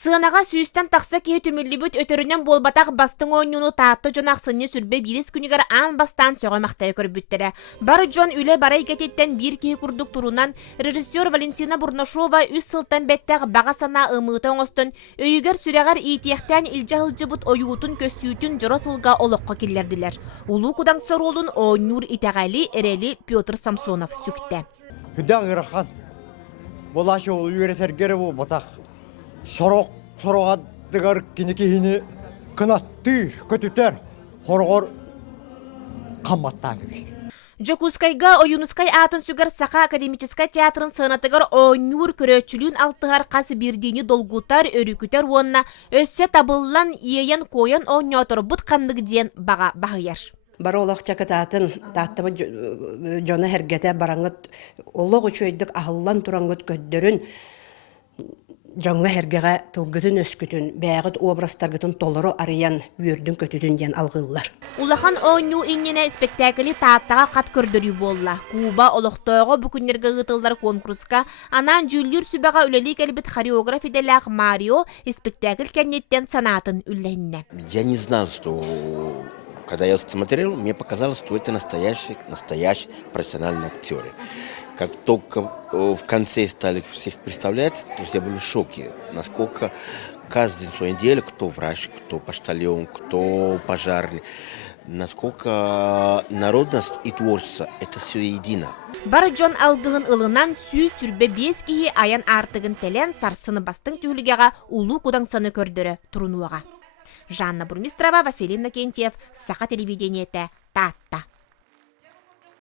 Сынаға сүйістен тақса кей түмілі өтөрінен болбатақ бастың ойнуны таатты жон ақсыны сүрбе бірес күнігер аң бастан сөғімақтай көрбіттірі. Бары жон үлі барай кететтен бір кей күрдік тұрунан режиссер Валентина Бурнашова үс сылтан бәттәғ баға сана ымығытын остын өйігер сүрәғар иетияқтан илжа-хылжы бұт ойуытын көстүйітін жора сылға олыққа келерділер. Улу кудан соролын ойнур итағали әрелі Петр Самсонов сүкті. Хүдәң ырақан, болашы ол үйретергері бұл батақ. Сороғадығар кенекейіні кынаттыр, көтітер, хорғыр қамматтан өй. Жокускайга ойунускай атын сүгір сақа академическай театрын сынатығыр ойнур көрөчүлүн алтығар қасы бірдейні долгутар өрүкүтер уонна өссө табыллан иейен койон ойнотор бұт қандығы ден баға бағыяр. Бары олақ чакататын таттымы жона хергете бараңыт олық үчөйдік ахыллан тураңыт көддөрүн жаңа хергеге тылгытын өскүтүн бәғыт образтаргытын толору арыян үйөрдүн көтүтүн ден алгылар. Улахан ойну иннене спектакли тааттаға қат көрдөрү болла. Куба олықтойғы бүкіндерге ғытылдар конкурска анан жүллүр сүбаға үлелі кәлбіт хореограф иделяқ Марио спектакль кәннеттен санатын үлләнне. Я не знал, что когда я смотрел, мне показалось, что это настоящие профессиональные актеры. Как только в конце стали всех представлять, то я был в шоке, насколько каждый в своем деле, кто врач, кто почтальон, кто пожарный, насколько народность и творчество – это все едино. Бары жон алгылын ылынан сүй сүрбе 5 кихи аян артығын телен сарсыны бастың түйілгеға улу кудан саны көрдірі тұрынуаға. Жанна Бурмистрова, Василий Накентьев, Саха телевидениеті, Татта.